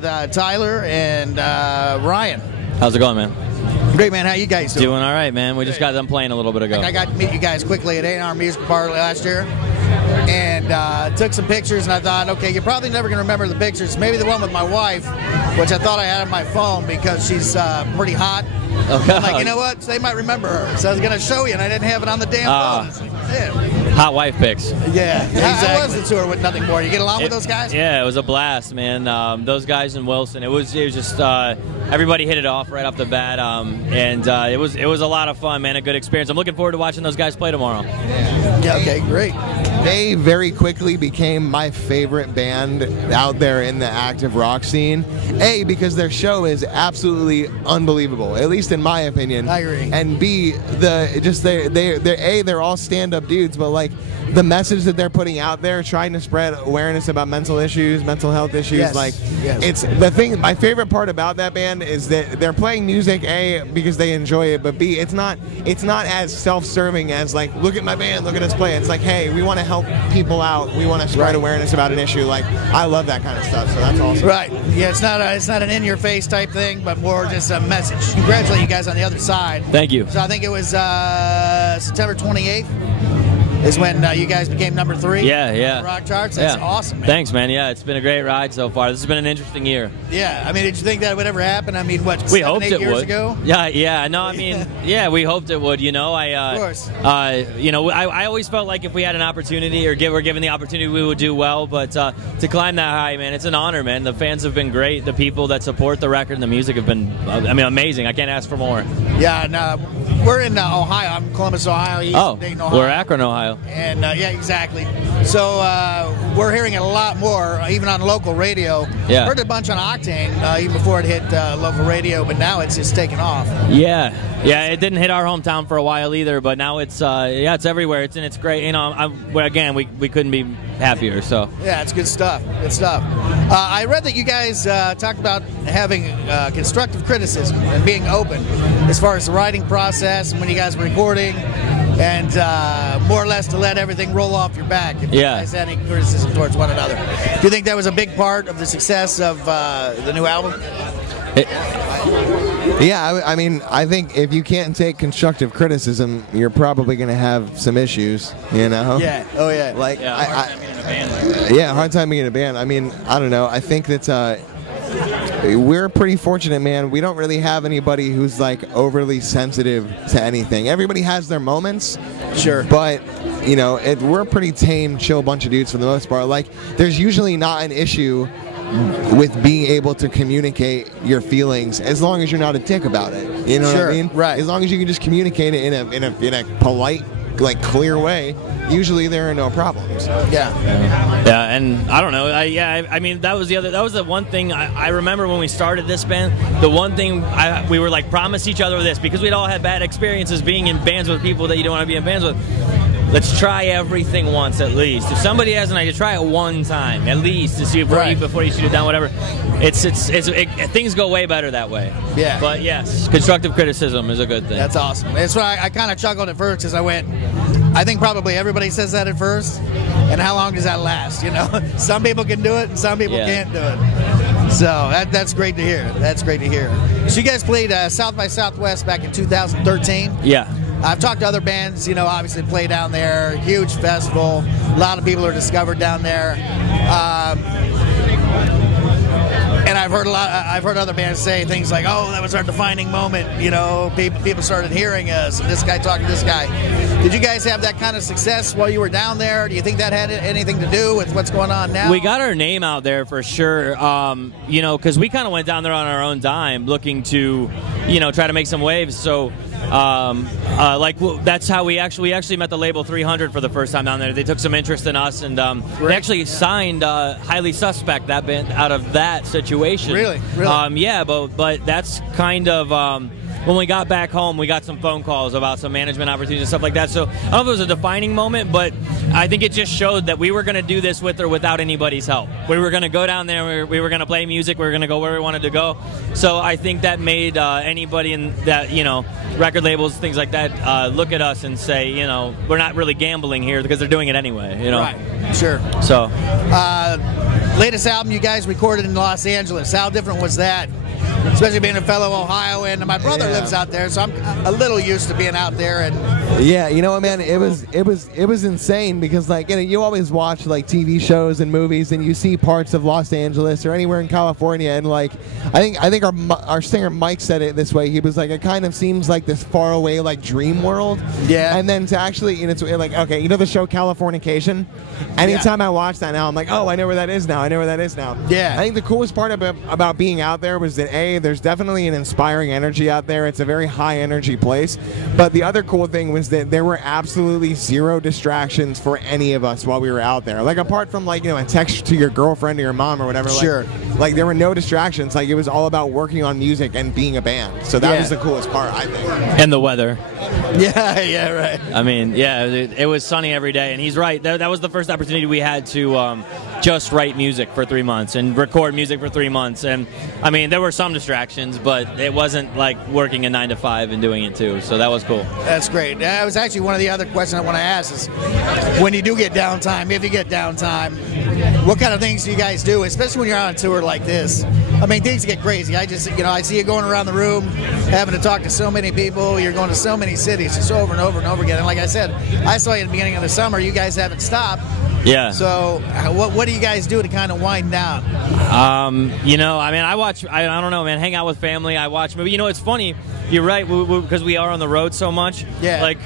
with Tyler and Ryan. How's it going, man? Great, man. How you guys doing? Doing all right, man. We just got them playing a little bit ago. I got to meet you guys quickly at A&R Music Bar last year, and took some pictures, and I thought, okay, you're probably never going to remember the pictures. Maybe the one with my wife, which I thought I had on my phone because she's pretty hot. Okay. I'm like, you know what? They might remember her. So I was going to show you, and I didn't have it on the damn phone. Hot wife pics. Yeah, exactly. How was the tour with Nothing More? You get along with those guys? Yeah, it was a blast, man. Those guys in Wilson, it was just everybody hit it off right off the bat, and it was a lot of fun, man. A good experience. I'm looking forward to watching those guys play tomorrow. Yeah. Okay, great. They very quickly became my favorite band out there in the active rock scene. A, because their show is absolutely unbelievable, at least in my opinion. I agree. And B, they're all stand-up dudes, but like the message that they're putting out there, trying to spread awareness about mental issues, mental health issues, it's the thing. My favorite part about that band is that they're playing music, A, because they enjoy it, but B, it's not as self-serving as like, look at my band, look at us play. It's like, hey, we want to help people out, we want to spread awareness about an issue. Like, I love that kind of stuff, so that's awesome. Right. Yeah, it's not an in-your-face type thing, but more just a message. Congratulate you guys on the other side. Thank you. So I think it was September 28th. Is when you guys became number 3 on the rock charts. That's awesome, man. Thanks, man. Yeah, it's been a great ride so far. This has been an interesting year. Yeah, I mean, did you think that would ever happen? I mean, what, we 7-8 years ago? Yeah. No, I mean, yeah, we hoped it would. You know, of course. I always felt like if we had an opportunity or were given the opportunity, we would do well. But to climb that high, man, it's an honor, man. The fans have been great. The people that support the record and the music have been, amazing. I can't ask for more. Yeah, and we're in Ohio. I'm in Columbus, Ohio. He's in Dayton, Ohio. We're Akron, Ohio. And yeah, exactly. So we're hearing it a lot more, even on local radio. Yeah. Heard a bunch on Octane even before it hit local radio, but now it's just taken off. Yeah, it didn't hit our hometown for a while either, but now it's it's everywhere. It's great. You know, again, we couldn't be happier. So yeah, it's good stuff. Good stuff. I read that you guys talked about having constructive criticism and being open as far as the writing process and when you guys were recording. And more or less to let everything roll off your back if you guys had any criticism towards one another. Do you think that was a big part of the success of the new album? Yeah, I mean, I think if you can't take constructive criticism, you're probably going to have some issues, you know? Yeah, oh yeah. Like, hard time being in a band. Yeah, hard time being in a band. I mean, I don't know. I think that we're pretty fortunate, man. We don't really have anybody who's like overly sensitive to anything. Everybody has their moments, sure, but you know, we're a pretty tame, chill bunch of dudes for the most part. Like, there's usually not an issue with being able to communicate your feelings as long as you're not a dick about it. You know what I mean? Right. As long as you can just communicate it in a polite, like, clear way, usually there are no problems. Yeah, and I don't know. I mean, that was the one thing I remember when we started this band. The one thing we were like, promise each other this, because we'd all had bad experiences being in bands with people that you don't want to be in bands with. Let's try everything once at least. If somebody has an idea, try it one time at least to see before you shoot it down. Whatever. Things go way better that way. Yeah. But yes, constructive criticism is a good thing. That's awesome. That's why I kind of chuckled at first because I went, I think probably everybody says that at first, and how long does that last? You know, some people can do it and some people can't do it. So that's great to hear. That's great to hear. So you guys played South by Southwest back in 2013. Yeah. I've talked to other bands, you know, obviously play down there. Huge festival. A lot of people are discovered down there. And I've heard other bands say things like, "Oh, that was our defining moment." You know, people started hearing us, and this guy talking to this guy. Did you guys have that kind of success while you were down there? Do you think that had anything to do with what's going on now? We got our name out there for sure. You know, because we kind of went down there on our own dime, looking to, you know, try to make some waves. So. That's how we actually met the label 300 for the first time down there. They took some interest in us, and they actually signed Highly Suspect, that band, out of that situation. Really? Yeah, but that's kind of when we got back home, we got some phone calls about some management opportunities and stuff like that. So I don't know if it was a defining moment, but I think it just showed that we were going to do this with or without anybody's help. We were going to go down there, we were going to play music, we were going to go where we wanted to go. So I think that made anybody in that, you know, record labels, things like that, look at us and say, you know, we're not really gambling here because they're doing it anyway, you know. Right, sure. So. Latest album you guys recorded in Los Angeles, how different was that? Especially being a fellow Ohioan, and my brother lives out there, so I'm a little used to being out there. And yeah, you know what, man, it was insane because, like, you know, you always watch like TV shows and movies, and you see parts of Los Angeles or anywhere in California, and like I think our singer Mike said it this way. He was like, it kind of seems like this far away like dream world. Yeah. And then to actually, you know, it's like, okay, you know the show Californication. Anytime I watch that now, I'm like, oh, I know where that is now. I know where that is now. Yeah. I think the coolest part about being out there was that there's definitely an inspiring energy out there. It's a very high energy place. But the other cool thing was that there were absolutely zero distractions for any of us while we were out there. Like, apart from, like, you know, a text to your girlfriend or your mom or whatever. Sure. Like there were no distractions. Like, it was all about working on music and being a band. So that was the coolest part, I think. And the weather. Yeah, right. I mean, yeah, it was sunny every day. And he's right. That was the first opportunity we had to just write music for 3 months and record music for 3 months. And, I mean, there were some distractions, but it wasn't like working a 9 to 5 and doing it too. So that was cool. That's great. That was actually one of the other questions I want to ask is, when you do get downtime, if you get downtime, what kind of things do you guys do, especially when you're on a tour like this? I mean, things get crazy. I see you going around the room, having to talk to so many people. You're going to so many cities just over and over and over again. And like I said, I saw you at the beginning of the summer. You guys haven't stopped. Yeah. So what do you guys do to kind of wind down? You know, I mean, I don't know, man, hang out with family. I watch movies. You know, it's funny. You're right, because we are on the road so much. Yeah. Like,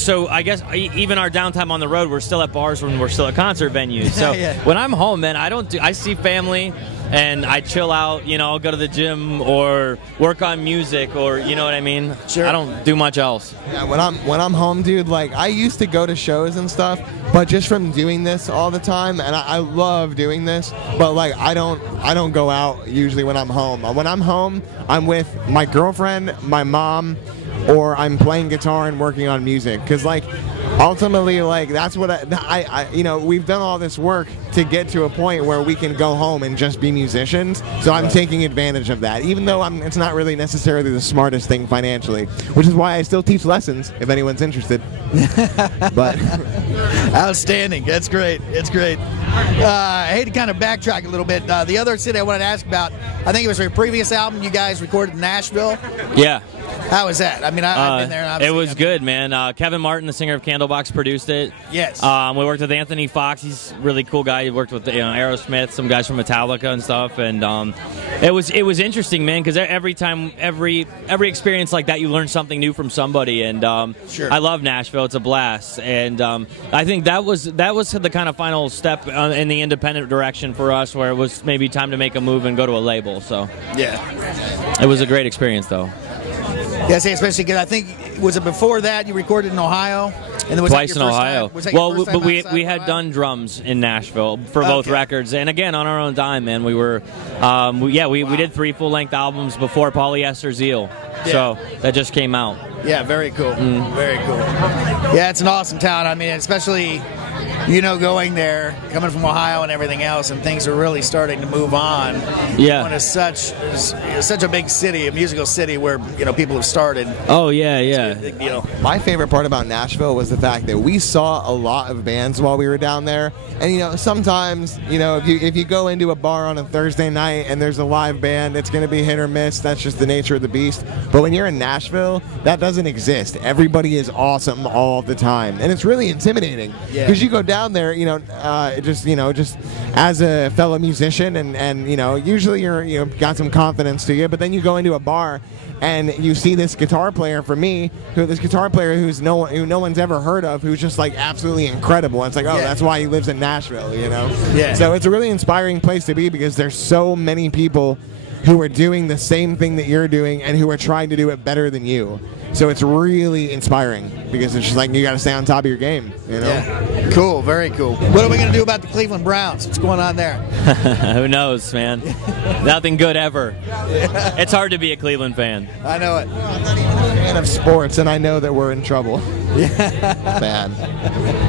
so I guess even our downtime on the road, we're still at bars when we're still at concert venues. So when I'm home, man, I see family and I chill out. You know, I'll go to the gym or work on music, or, you know what I mean? Sure. I don't do much else. Yeah, when I'm home, dude, like, I used to go to shows and stuff, but just from doing this all the time, and I love doing this, but like I don't go out usually when I'm home. When I'm home, I'm with my girlfriend, my mom, or I'm playing guitar and working on music. Because, like, ultimately, like, that's what I you know, we've done all this work to get to a point where we can go home and just be musicians. So I'm taking advantage of that, even though it's not really necessarily the smartest thing financially, which is why I still teach lessons if anyone's interested. But outstanding. That's great. It's great. I hate to kind of backtrack a little bit. The other city I wanted to ask about, I think it was your previous album you guys recorded in Nashville. Yeah. How was that? I mean, I've been there. And it was good, man. Kevin Martin, the singer of Candlebox, produced it. Yes. We worked with Anthony Fox. He's a really cool guy. He worked with Aerosmith, some guys from Metallica and stuff. And it was interesting, man, because every time, every experience like that, you learn something new from somebody. And sure. I love Nashville. It's a blast. And I think that was the kind of final step in the independent direction for us, where it was maybe time to make a move and go to a label. So yeah, it was a great experience, though. Yeah, especially because I think, was it before that you recorded in Ohio? And was twice in Ohio. But we had done drums in Nashville for both records, and again on our own dime, man. We were, we did 3 full-length albums before Polyester Zeal, so that just came out. Yeah, very cool. Very cool. Yeah, it's an awesome town. I mean, especially, you know, going there, coming from Ohio and everything else, and things are really starting to move on. Yeah. When it's such a big city, a musical city where, you know, people have started. Oh, yeah, yeah. It's a big deal. My favorite part about Nashville was the fact that we saw a lot of bands while we were down there. And, you know, sometimes, you know, if you go into a bar on a Thursday night and there's a live band, it's going to be hit or miss. That's just the nature of the beast. But when you're in Nashville, that doesn't exist. Everybody is awesome all the time. And it's really intimidating. Because you go down there, just as a fellow musician, and you know, usually you're got some confidence to you, but then you go into a bar and you see this guitar player, who no one's ever heard of, who's just like absolutely incredible. And it's like, oh, that's why he lives in Nashville, you know? Yeah. So it's a really inspiring place to be, because there's so many people who are doing the same thing that you're doing and who are trying to do it better than you. So it's really inspiring, because it's just like, you got to stay on top of your game, you know? Yeah. Cool, very cool. What are we going to do about the Cleveland Browns? What's going on there? Who knows, man? Nothing good ever. It's hard to be a Cleveland fan. I know it. I'm not even a fan of sports, and I know that we're in trouble. Bad.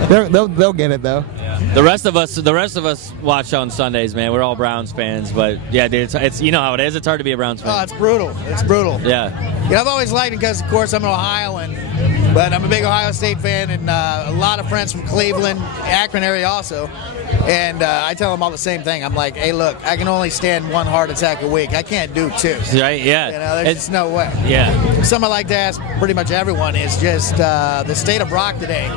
They'll get it though. The rest of us watch on Sundays, man. We're all Browns fans, but yeah, dude, it's you know how it is. It's hard to be a Browns fan. Oh, it's brutal. It's brutal. Yeah. I've always liked it because, of course, I'm an Ohioan, but I'm a big Ohio State fan, and a lot of friends from Cleveland, Akron area also. And I tell them all the same thing. I'm like, hey, look, I can only stand one heart attack a week. I can't do two. Right? Yeah. You know, there's just no way. Yeah. Something I like to ask pretty much everyone is just the state of rock today.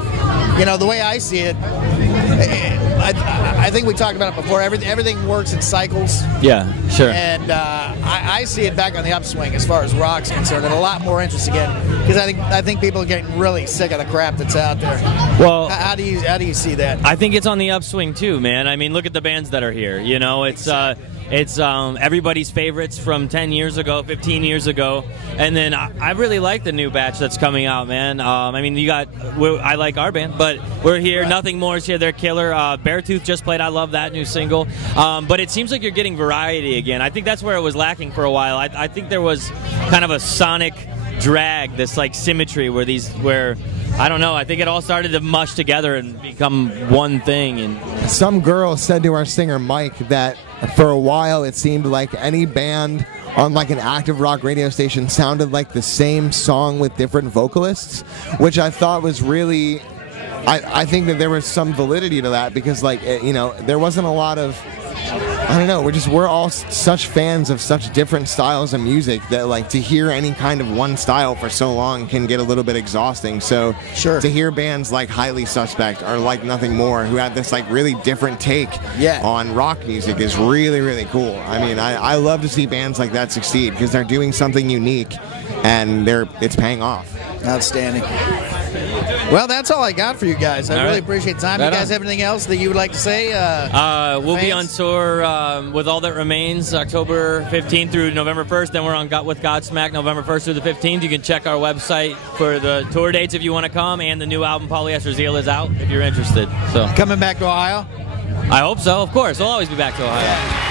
You know, the way I see it, I think we talked about it before. Everything works in cycles. Yeah, sure. And I see it back on the upswing as far as rock's concerned, and a lot more interest again, because I think people are getting really sick of the crap that's out there. Well, how do you see that? I think it's on the upswing too, man. I mean, look at the bands that are here. You know, it's everybody's favorites from 10 years ago, 15 years ago, and then I really like the new batch that's coming out, man. I mean, I like our band, but we're here. Right. Nothing More is here. They're killer. Beartooth just played. I love that new single. But it seems like you're getting variety again. I think that's where it was lacking for a while. I think there was kind of a sonic drag, this like symmetry where I don't know. I think it all started to mush together and become one thing. And some girl said to our singer Mike that for a while it seemed like any band on like an active rock radio station sounded like the same song with different vocalists, which I thought was really. I think that there was some validity to that because, like, you know, there wasn't a lot of. I don't know. We're all such fans of such different styles of music that, like, to hear any kind of one style for so long can get a little bit exhausting. So sure. To hear bands like Highly Suspect or like Nothing More, who have this like really different take on rock music, is really, really cool. I mean, I love to see bands like that succeed because they're doing something unique and it's paying off. Outstanding. Well, that's all I got for you guys. I really appreciate the time. You guys have anything else that you would like to say? We'll be on tour with All That Remains October 15th through November 1st. Then we're on with Godsmack November 1st through the 15th. You can check our website for the tour dates if you want to come, and the new album Polyester Zeal is out if you're interested. So coming back to Ohio? I hope so, of course. We'll always be back to Ohio.